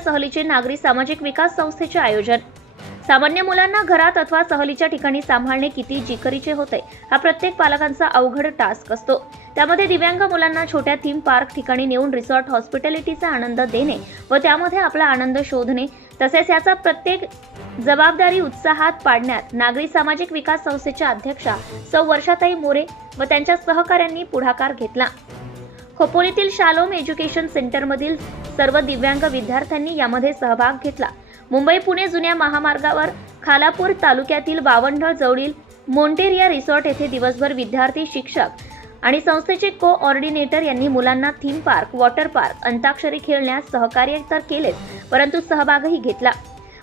सहलीचे नागरी सामाजिक विकास संस्थेचे आयोजन. सामान्य मुलांना घरात अथवा सहलीच्या ठिकाणी सांभाळणे किती जिकरीचे होते हा प्रत्येक पालकांचा अवघड टास्क असतो. त्यामध्ये दिव्यांग मुलांना छोट्या थीम पार्क ठिकाणी नेऊन रिसॉर्ट हॉस्पिटॅलिटीचा आनंद देणे व त्यामध्ये आपला आनंद शोधणे तसेच याचा प्रत्येक जबाबदारी उत्साहात पाडण्यात नागरी सामाजिक विकास संस्थेच्या अध्यक्षा सौ. वर्षाताई मोरे व त्यांच्या सहकाऱ्यांनी पुढाकार घेतला. खोपोलीतील शालोम एज्युकेशन सेंटरमधील सर्व दिव्यांग विद्यार्थ्यांनी यामध्ये सहभाग घेतला. मुंबई पुणे जुन्या महामार्गावर खालापूर तालुक्यातील बावंढळ जवळील मोंटेरिया रिसॉर्ट येथे दिवसभर विद्यार्थी शिक्षक आणि संस्थेचे को ऑर्डिनेटर यांनी मुलांना theme park water park antakshari खेळण्यास सहकार्य तर केलेच परंतु सहभागही घेतला.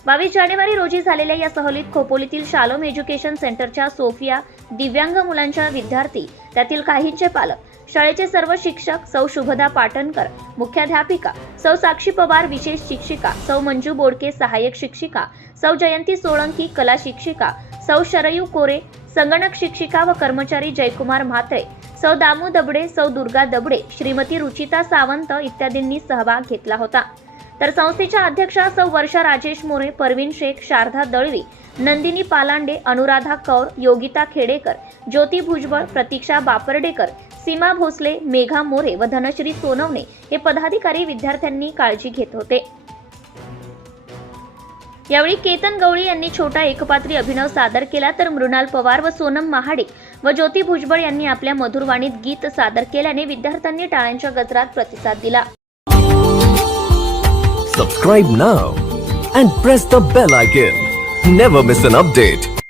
बावीस जानेवारी रोजी झालेल्या या सहलीत खोपोलीतील शालोम एज्युकेशन सेंटरच्या सोफिया दिव्यांग मुलांच्या विद्यार्थी त्यातील काहींचे पालक शाळेचे सर्व शिक्षक सौ शुभदा पाटणकर मुख्याध्यापिका सौ साक्षी पवार विशेष शिक्षिका सौ मंजू बोडके सहाय्यक शिक्षिका सौ जयंती सोळंकी कला शिक्षिका सौ शरयू कोरे संगणक शिक्षिका व कर्मचारी जयकुमार म्हात्रे सौ दामू दबडे सौ दुर्गा दबडे श्रीमती रुचिता सावंत इत्यादींनी सहभाग घेतला होता. तर संस्थेच्या अध्यक्षा सौ वर्षा राजेश मोरे परवीन शेख शारदा दळवी नंदिनी पालांडे अनुराधा कौर योगिता खेडेकर ज्योती भुजबळ प्रतीक्षा बापर्डेकर सीमा भोसले मेघा मोरे व धनश्री सोनवणे हे पदाधिकारी विद्यार्थ्यांनी काळजी घेत होते. यावेळी केतन गवळी यांनी छोटा एकपात्री अभिनव सादर केला तर मृणाल पवार व सोनम महाडिक व ज्योती भुजबळ यांनी आपल्या मधुरवाणीत गीत सादर केल्याने विद्यार्थ्यांनी टाळ्यांच्या गजरात प्रतिसाद दिला. Subscribe now and press the bell icon never miss an update